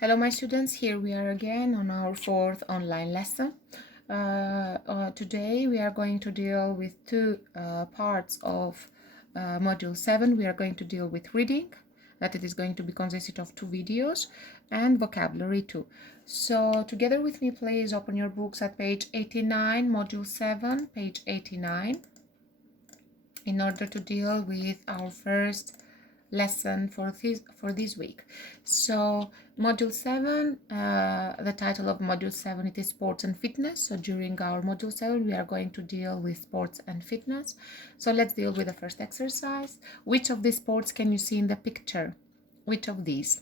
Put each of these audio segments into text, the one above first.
Hello my students, here we are again on our fourth online lesson. Today we are going to deal with two parts of module 7. We are going to deal with reading, that it is going to be consisted of two videos, and vocabulary too. So together with me, please open your books at page 89, module 7, page 89, in order to deal with our first lesson for this week. So module 7, the title of module 7, it is sports and fitness. So during our module 7 we are going to deal with sports and fitness. So let's deal with the first exercise. Which of these sports can you see in the picture? Which of these?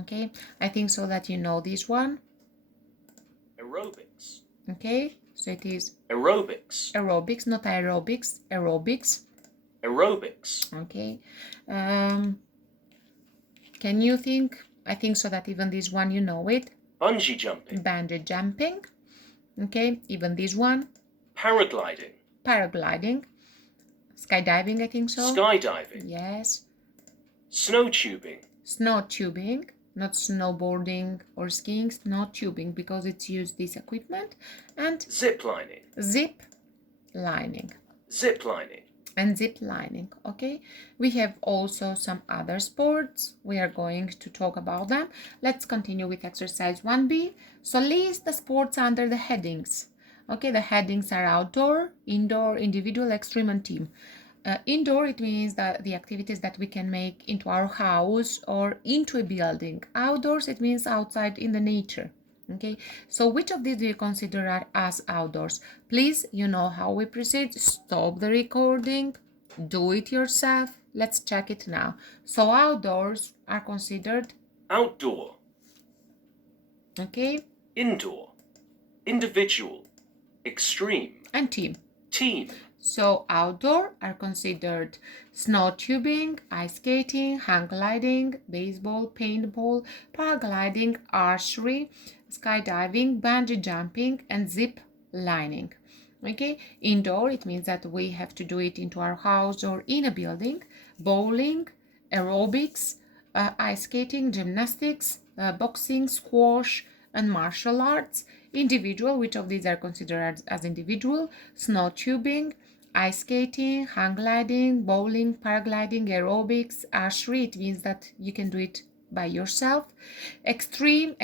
Okay, I think so that you know this one. Aerobics. Okay, so it is aerobics, not aerobics, aerobics. Okay. Can you think? I think so that even this one you know it. Bungee jumping. Bungee jumping. Okay, even this one. Paragliding. Paragliding. Skydiving, I think so. Skydiving. Yes. Snow tubing. Snow tubing, not snowboarding or skiing, snow tubing, because it's used this equipment. And zip lining. Zip lining. Zip lining. And zip lining. Okay, we have also some other sports. We are going to talk about them. Let's continue with exercise 1b. So list the sports under the headings. Okay, the headings are outdoor, indoor, individual, extreme, and team. Indoor, it means that the activities that we can make into our house or into a building. Outdoors, it means outside in the nature. Okay, so which of these do you consider as outdoors? Please, you know how we proceed. Stop the recording, do it yourself. Let's check it now. So outdoors are considered outdoor, okay, indoor, individual, extreme, and team. Team. So outdoor are considered snow tubing, ice skating, hang gliding, baseball, paintball, paragliding, archery, skydiving, bungee jumping, and zip lining. Okay, indoor, it means that we have to do it into our house or in a building. Bowling, aerobics, ice skating, gymnastics, boxing, squash, and martial arts. Individual, which of these are considered as individual? Snow tubing, ice skating, hang gliding, bowling, paragliding, aerobics, archery. It means that you can do it by yourself. Extreme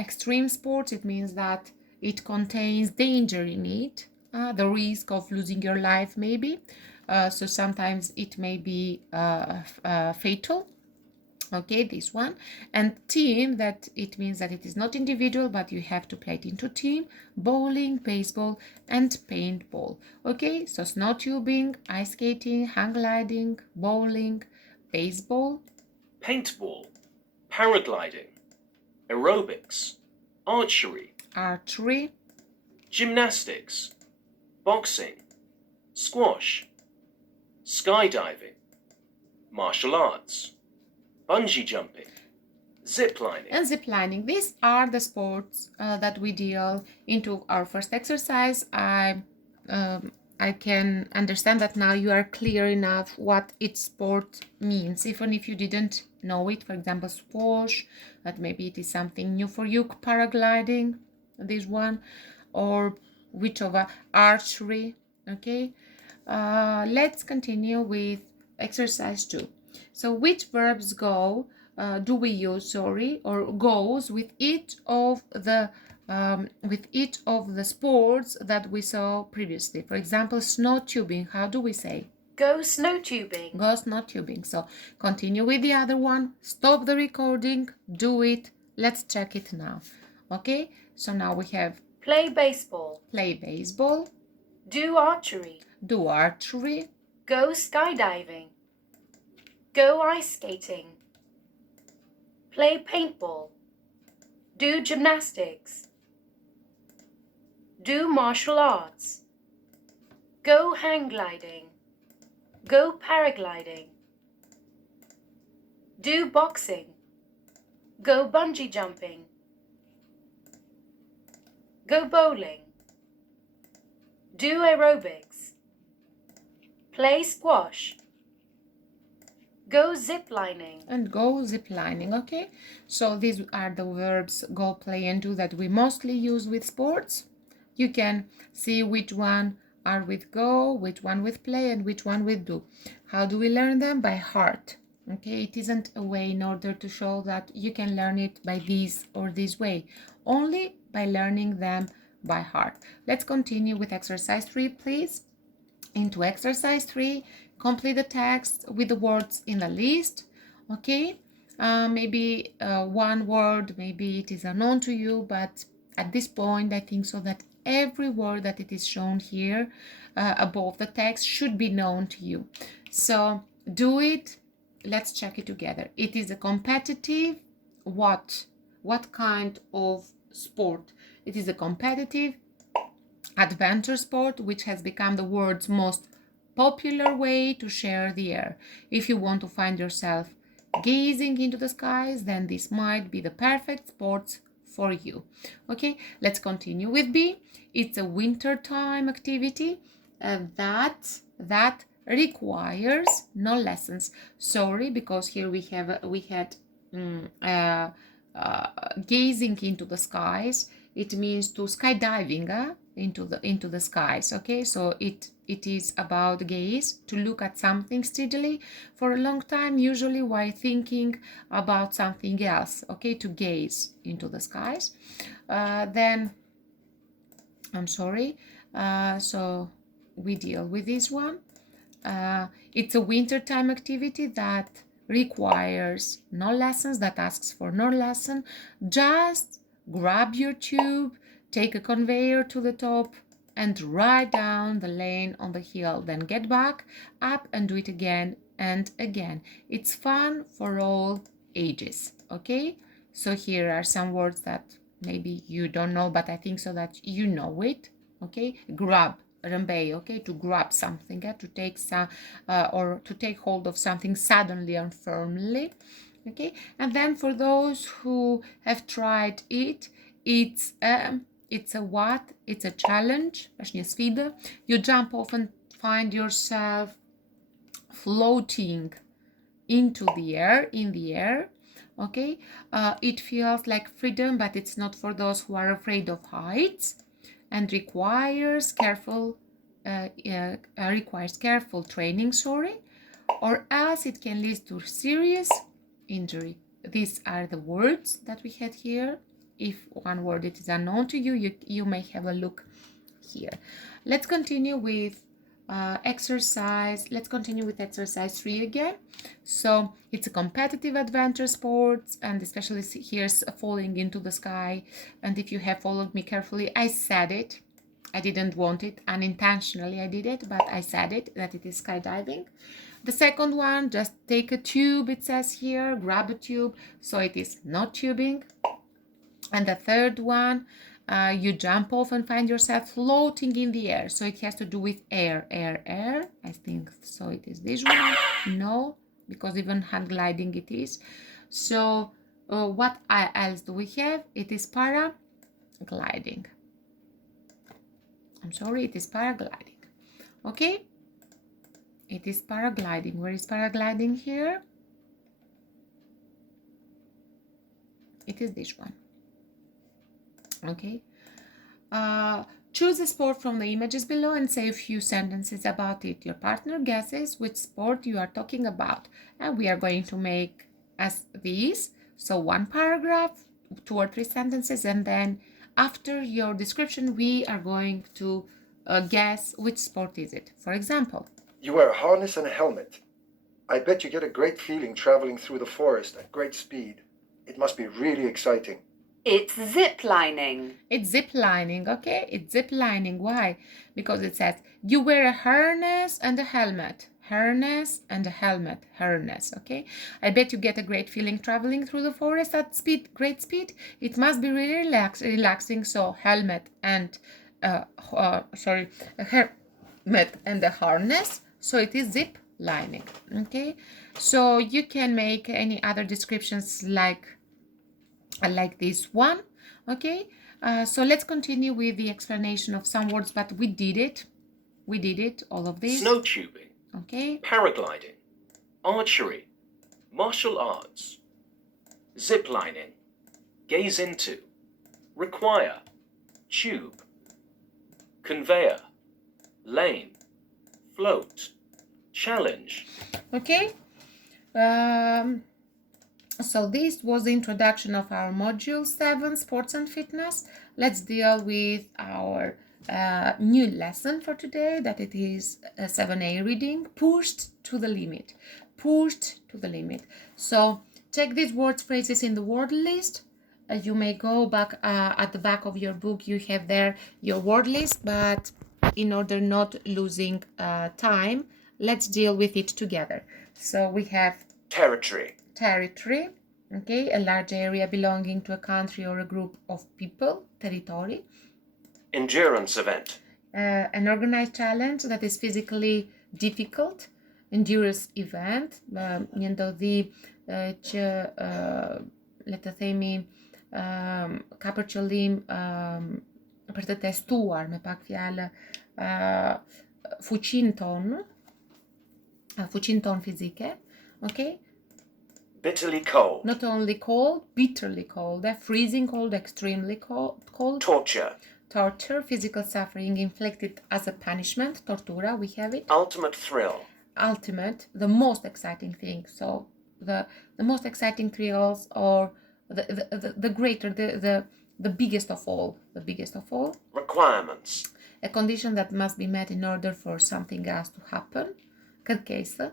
sports, it means that it contains danger in it, the risk of losing your life maybe. So sometimes it may be fatal. Okay, this one. And team, that it means that it is not individual, but you have to play it into team. Bowling, baseball, and paintball. Okay, so snow tubing, ice skating, hang gliding, bowling, baseball, paintball, paragliding, aerobics, archery, gymnastics, boxing, squash, skydiving, martial arts, bungee jumping, zip lining. And zip lining. These are the sports that we deal into our first exercise. I can understand that now you are clear enough what each sport means, even if you didn't know it. For example, squash, that maybe it is something new for you. Paragliding, this one, or whichever, archery. Okay, let's continue with exercise 2. So which verbs do we use, or goes with each of the sports that we saw previously? For example, snow tubing, how do we say? Go snow tubing. Go snow tubing. So continue with the other one. Stop the recording. Do it. Let's check it now. Okay, so now we have play baseball. Play baseball. Do archery. Do archery. Go skydiving. Go ice skating. Play paintball. Do gymnastics. Do martial arts. Go hang gliding. Go paragliding. Do boxing. Go bungee jumping. Go bowling. Do aerobics. Play squash. Go ziplining. And go ziplining. Okay, so these are the verbs go, play, and do that we mostly use with sports. You can see which one are with go, which one with play, and which one with do. How do we learn them? By heart. Okay, it isn't a way in order to show that you can learn it by this or this way, only by learning them by heart. Let's continue with exercise 3, please. Into exercise 3, complete the text with the words in the list. Okay, maybe one word, maybe it is unknown to you, but at this point I think so that every word that it is shown here above the text should be known to you. So do it. Let's check it together. It is a competitive what kind of sport? It is a competitive adventure sport, which has become the world's most popular way to share the air. If you want to find yourself gazing into the skies, then this might be the perfect sport for you. Okay, let's continue with B. It's a wintertime activity that requires no lessons. Sorry, because here we had gazing into the skies. It means to skydiving into the skies. Okay, so it is about gaze, to look at something steadily for a long time, usually while thinking about something else. Okay, to gaze into the skies. Then I'm sorry, so we deal with this one. It's a wintertime activity that requires no lessons, that asks for no lesson. Just grab your tube, take a conveyor to the top, and ride down the lane on the hill. Then get back up and do it again and again. It's fun for all ages. Okay, so here are some words that maybe you don't know, but I think so that you know it. Okay, grab, rembei, okay, to grab something, to take some or to take hold of something suddenly and firmly. Okay, and then for those who have tried it, it's a what? It's a challenge. You jump off and find yourself floating into the air, in the air. Okay, it feels like freedom, but it's not for those who are afraid of heights, and requires careful training, or else it can lead to serious injury. These are the words that we had here. If one word it is unknown to you, you may have a look here. Let's continue with exercise. Let's continue with exercise 3 again. So it's a competitive adventure sports, and especially here's falling into the sky. And if you have followed me carefully, I said it. I didn't want it unintentionally. I did it, but I said it, that it is skydiving. The second one, just take a tube, it says here, grab a tube, so it is not tubing. And the third one, you jump off and find yourself floating in the air, so it has to do with air. I think so it is this one. No, because even hand gliding it is. So what else do we have? It is paragliding. I'm sorry, it is paragliding. Okay, it is paragliding. Where is paragliding here? It is this one. Okay, choose a sport from the images below and say a few sentences about it. Your partner guesses which sport you are talking about, and we are going to make as these. So one paragraph, 2 or 3 sentences, and then after your description we are going to guess which sport is it. For example, you wear a harness and a helmet. I bet you get a great feeling traveling through the forest at great speed. It must be really exciting. It's ziplining. It's ziplining, okay? It's ziplining. Why? Because it says you wear a harness and a helmet. Harness and a helmet. Harness, okay? I bet you get a great feeling traveling through the forest at speed, great speed. It must be really relaxing. So helmet and a helmet and a harness. So it is zip lining, okay? So you can make any other descriptions like this one, okay? So let's continue with the explanation of some words, but we did it, all of this. Snow tubing, Okay, paragliding, archery, martial arts, zip lining, gaze into, require, tube, conveyor, lane, float, challenge. Okay. So this was the introduction of our module 7, sports and fitness. Let's deal with our new lesson for today, that it is 7a reading, pushed to the limit. Pushed to the limit. So check these words phrases in the word list. You may go back at the back of your book, you have there your word list, but in order not losing time, let's deal with it together. So we have Territory, territory, okay, a large area belonging to a country or a group of people, territory. endurance event, An organized challenge that is physically difficult, endurance event, the le të themi ka për qëllim për të testuar me pak fjalë fuqinë tonë fizike, okay? bitterly cold, Not only cold, bitterly cold, freezing cold, extremely cold. torture, Physical suffering inflicted as a punishment, tortura, we have it. ultimate thrill, Ultimate, the most exciting thing. So the most exciting thrills, or the greater, the biggest of all, requirements, a condition that must be met in order for something else to happen. Kërkesë,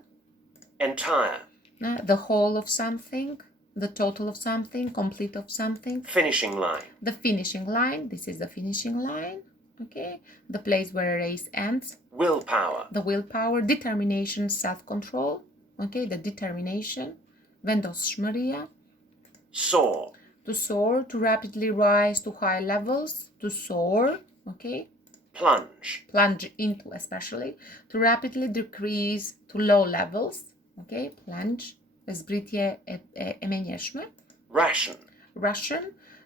entire, the whole of something, the total of something, complete of something. finishing line, The finishing line, this is the finishing line, okay? The place where a race ends. willpower, The willpower, determination, self-control, okay? The determination, vendosshmëria, soar, to soar, to rapidly rise to high levels, to soar, okay? plunge into, especially, to rapidly decrease to low levels, okay? Plunge, zbritje e menjeshme. Ration,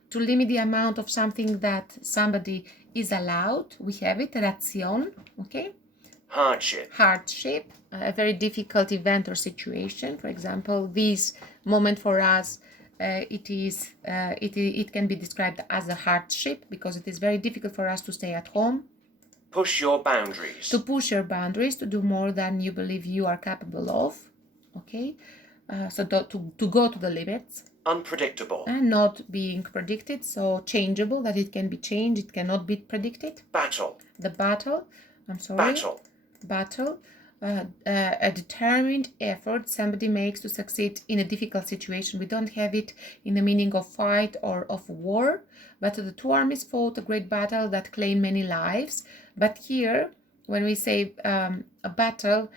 to limit the amount of something that somebody is allowed. We have it, ration, okay? Hardship, a very difficult event or situation. For example, this moment for us, it can be described as a hardship because it is very difficult for us to stay at home. push your boundaries, To push your boundaries, to do more than you believe you are capable of, okay? So to go to the limits. unpredictable, And not being predicted, so changeable, that it can be changed, it cannot be predicted. battle, The battle, a determined effort somebody makes to succeed in a difficult situation. We don't have it in the meaning of fight or of war, but the two armies fought a great battle that claimed many lives. But here, when we say a battle,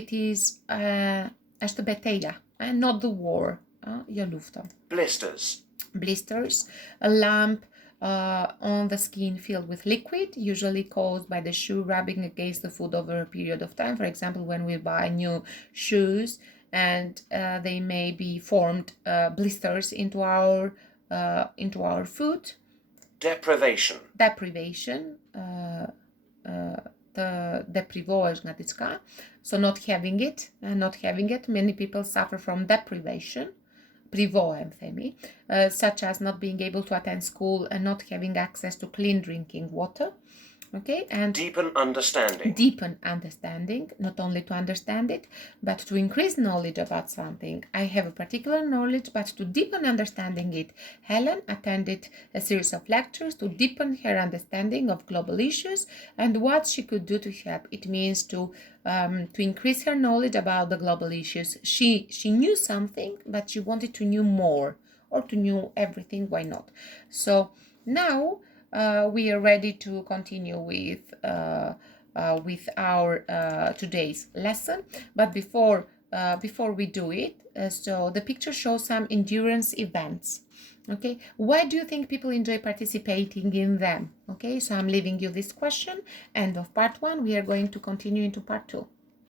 it is është betejë, and not the war. Jo lufta. Blisters, a lump on the skin filled with liquid, usually caused by the shoe rubbing against the foot over a period of time. For example, when we buy new shoes, and they may be formed blisters into our foot. deprivation, Të deprivohesh nga diçka, so not having it. Many people suffer from deprivation. Privohem, themi, such as not being able to attend school and not having access to clean drinking water. Okay, and deepen understanding, not only to understand it, but to increase knowledge about something. I have a particular knowledge, but to deepen understanding it. Helen attended a series of lectures to deepen her understanding of global issues and what she could do to help. It means to increase her knowledge about the global issues. She knew something, but she wanted to know more, or to know everything. Why not? So now we are ready to continue with our today's lesson. But before we do it, so the picture shows some endurance events. Okay, why do you think people enjoy participating in them? Okay, so I'm leaving you this question. End of part 1. We are going to continue into part 2.